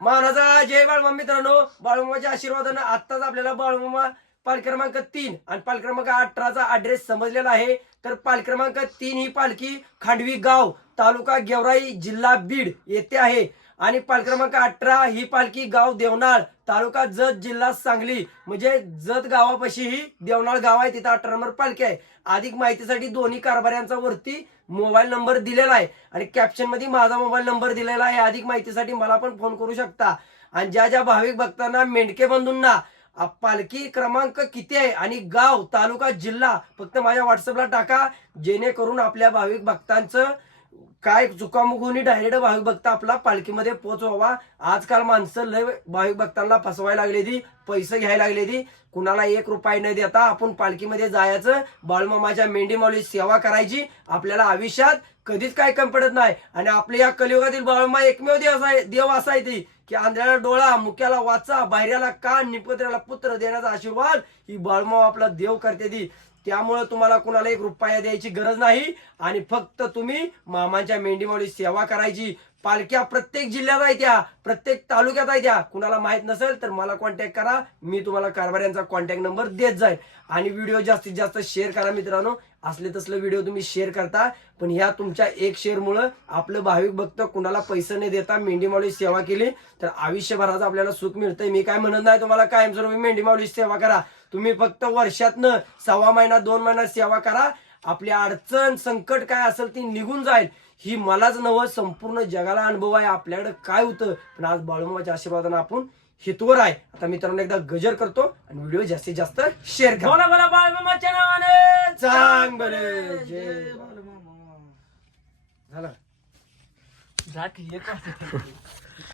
मानाचा जय बाळूमामा. मित्रांनो, बाळूमामाच्या आशीर्वादानं आत्ताच आपल्याला बाळूमामा पालखी क्रमांक 3 आणि पालखी क्रमांक 18चा ऍड्रेस समजलेला आहे. तर पालखी क्रमांक 3 ही पालखी खांडवी गाव, तालुका गेवराई, जिल्हा बीड येथे आहे. आणि पालखी क्रमांक 18 ही पालखी गाव देवनाळ, तालुका जत, जिल्हा सांगली. म्हणजे जत गावापाशी ही देवनाळ गाव आहे, तिथं 18 नंबर पालखी आहे. अधिक माहितीसाठी दोन्ही कारभाऱ्यांचा वरती मोबाईल नंबर दिलेला आहे आणि कॅप्शन मध्ये माझा मोबाईल नंबर दिलेला आहे. अधिक माहितीसाठी मला पण फोन करू शकता. आणि ज्या ज्या भाविक भक्तांना, मेंढके बंधूंना पालखी क्रमांक किती आहे आणि गाव, तालुका, जिल्हा फक्त माझ्या व्हॉट्सअपला टाका, जेणेकरून आपल्या भाविक भक्तांचं काय चुकामुक होऊन डायरेक्ट भाविक भक्त आपला पालखीमध्ये पोहोचवावा. आजकाल माणसं लय भाविक भक्तांना फसवायला लागले ती, पैसे घ्यायला लागले ती. कुणाला 1 रुपया न देता आपण पालखीमध्ये जायचं, बाळूमामाच्या मेंढी माऊली सेवा करायची. आपल्याला आयुष्यात कधीच काय कमी पडत नाही. आणि आपल्या या कलियुगातील बाळूमामा एकमेव देव असा आहे ती की आंधळ्याला डोळा, मुक्याला वाचा, बाहेरला कान, निपत्र्याला पुत्र देण्याचा आशीर्वाद ही बाळूमामा आपला देव करते ती. त्यामुळे तुम्हाला कुणाला 1 रुपया द्यायची गरज नाही आणि फक्त तुम्ही मामांच्या मेंढी माऊली सेवा करायची. पालख्या प्रत्येक जिल्ह्यात आहे, त्या प्रत्येक तालुक्यात आहे. त्या कुणाला माहित नसेल तर मला कॉन्टॅक्ट करा, मी तुम्हाला कारभाऱ्यांचा कॉन्टॅक्ट नंबर देत जाईल. आणि व्हिडिओ जास्तीत जास्त शेअर करा मित्रांनो. असले तसले व्हिडिओ तुम्ही शेअर करता, पण ह्या तुमच्या एक शेअरमुळं आपलं भाविक भक्त कुणाला पैसे न देता मेंढी माऊली सेवा केली तर आयुष्यभराचं आपल्याला सुख मिळतंय. मी काय म्हणत नाही तुम्हाला कायमस्वरूपी मेंढी माऊली सेवा करा. तुम्ही फक्त वर्षातनं 1.25 महिना 2 महिना सेवा करा. आपली अडचण, संकट काय असेल ती निघून जाईल. ही मलाच नवं, संपूर्ण जगाला अनुभव आहे आपल्याकडे काय होतं. पण आज बाळूमामाच्या आशीर्वादानं आपण हितवर आहे. आता मित्रांनो एकदा गजर करतो आणि व्हिडिओ जास्तीत जास्त शेअर करा. बोला बोला बाळूमामाच्या नावाने चांग बरे जय बाळूमामा. झालं जा की एक वाजता.